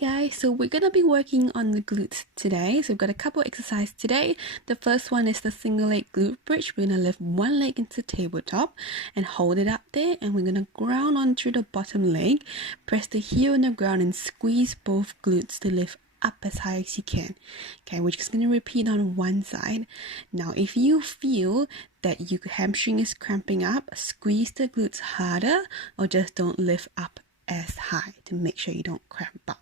Hi guys, so we're going to be working on the glutes today. So we've got a couple exercises today. The first one is the single leg glute bridge. We're going to lift one leg into tabletop and hold it up there, and we're going to ground onto the bottom leg, press the heel on the ground and squeeze both glutes to lift up as high as you can. Okay, we're just going to repeat on one side. Now if you feel that your hamstring is cramping up, squeeze the glutes harder or just don't lift up as high to make sure you don't cramp up.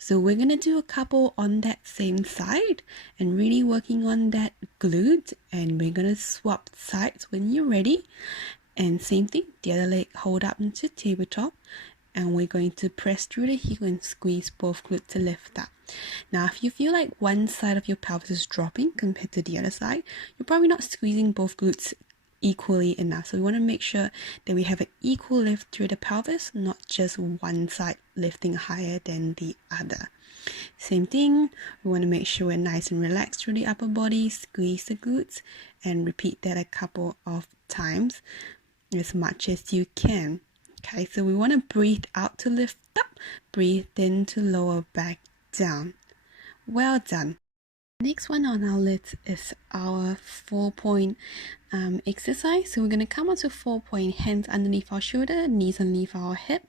So we're going to do a couple on that same side and really working on that glute, and we're going to swap sides when you're ready. And same thing, the other leg hold up into tabletop, and we're going to press through the heel and squeeze both glutes to lift up. Now if you feel like one side of your pelvis is dropping compared to the other side, you're probably not squeezing both glutes equally enough. So we want to make sure that we have an equal lift through the pelvis, not just one side lifting higher than the other. Same thing, we want to make sure we're nice and relaxed through the upper body, squeeze the glutes, and repeat that a couple of times as much as you can. Okay, so we want to breathe out to lift up, breathe in to lower back down. Well done. Next one on our list is our 4-point exercise. So we're going to come onto 4-point, hands underneath our shoulder, knees underneath our hip,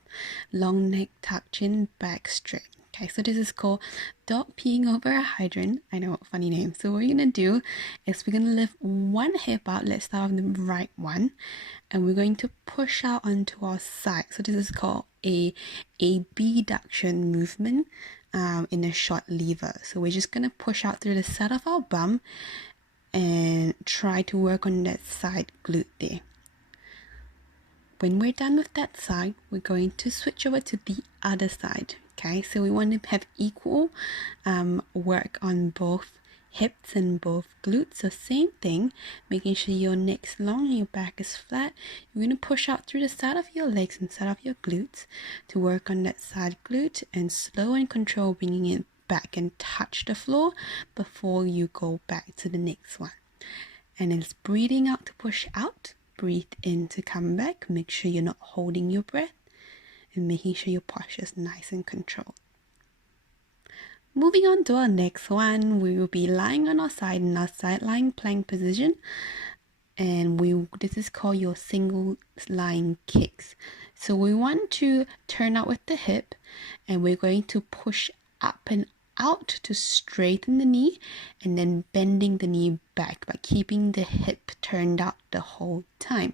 long neck, tuck chin, back straight. Okay, so this is called dog peeing over a hydrant. I know, funny name. So what we're going to do is we're going to lift one hip out. Let's start with the right one. And we're going to push out onto our side. So this is called a abduction movement in a short lever. So we're just going to push out through the side of our bum and try to work on that side glute there. When we're done with that side, we're going to switch over to the other side. Okay, so we want to have equal work on both hips and both glutes. So same thing, making sure your neck's long and your back is flat. You're going to push out through the side of your legs and side of your glutes to work on that side glute, and slow and control bringing it back and touch the floor before you go back to the next one. And it's breathing out to push out, breathe in to come back. Make sure you're not holding your breath and making sure your posture is nice and controlled. Moving on to our next one, we will be lying on our side in our side lying plank position, and this is called your single lying kicks. So we want to turn out with the hip, and we're going to push up and out to straighten the knee, and then bending the knee back by keeping the hip turned out the whole time.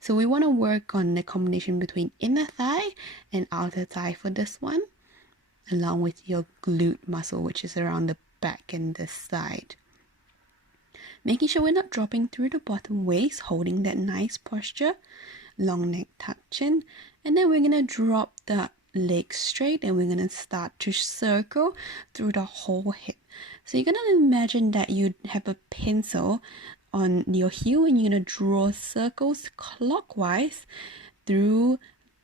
So we want to work on the combination between inner thigh and outer thigh for this one, along with your glute muscle, which is around the back and the side. Making sure we're not dropping through the bottom waist, holding that nice posture, long neck, tuck chin, and then we're going to drop the legs straight and we're going to start to circle through the whole hip. So you're going to imagine that you have a pencil on your heel and you're going to draw circles clockwise through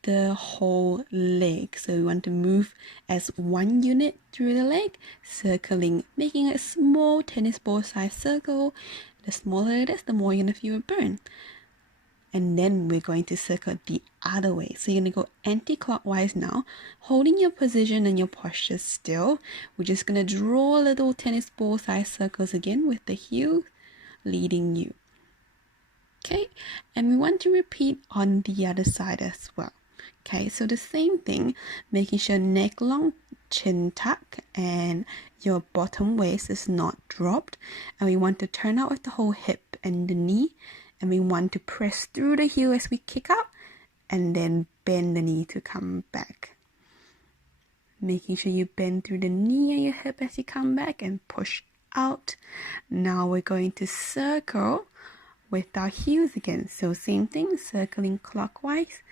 the whole leg. So we want to move as one unit through the leg, circling, making a small tennis ball size circle. The smaller it is, the more you're going to feel a burn. And then we're going to circle the other way. So you're going to go anti-clockwise now, holding your position and your posture still. We're just going to draw little tennis ball size circles again with the heel leading you. Okay, and we want to repeat on the other side as well. Okay, so the same thing, making sure neck long, chin tuck, and your bottom waist is not dropped. And we want to turn out with the whole hip and the knee. And we want to press through the heel as we kick up, and then bend the knee to come back. Making sure you bend through the knee and your hip as you come back and push out. Now we're going to circle with our heels again. So same thing, circling clockwise,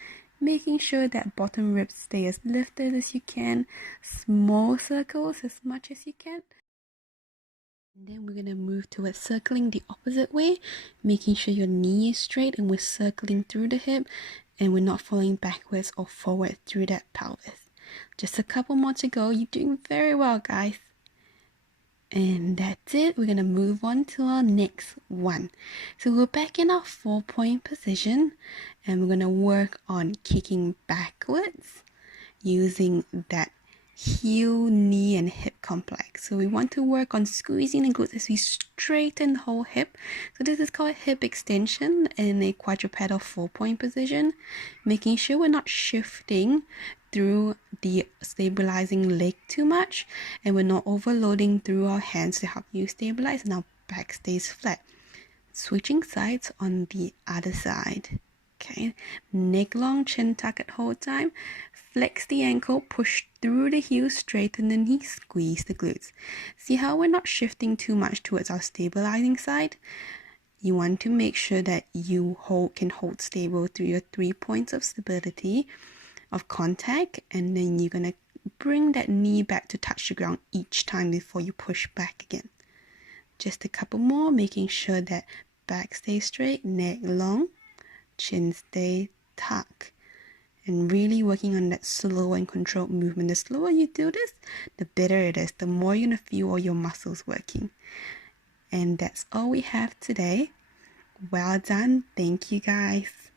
making sure that bottom ribs stay as lifted as you can. Small circles as much as you can. And then we're going to move towards circling the opposite way, making sure your knee is straight and we're circling through the hip and we're not falling backwards or forward through that pelvis. Just a couple more to go. You're doing very well, guys. And that's it. We're going to move on to our next one. So we're back in our 4-point position and we're going to work on kicking backwards using that heel, knee, and hip complex. So we want to work on squeezing the glutes as we straighten the whole hip. So this is called hip extension in a quadrupedal 4-point position, making sure we're not shifting through the stabilizing leg too much, and we're not overloading through our hands to help you stabilize, and our back stays flat. Switching sides on the other side. Okay, neck long, chin tuck at whole time. Flex the ankle, push through the heel, straighten the knee, squeeze the glutes. See how we're not shifting too much towards our stabilizing side? You want to make sure that you can hold stable through your 3 points of stability, of contact, and then you're going to bring that knee back to touch the ground each time before you push back again. Just a couple more, making sure that back stays straight, neck long, chin stay tucked, and really working on that slow and controlled movement. The slower you do this, the better it is, the more you're going to feel all your muscles working. And that's all we have today. Well done. Thank you guys.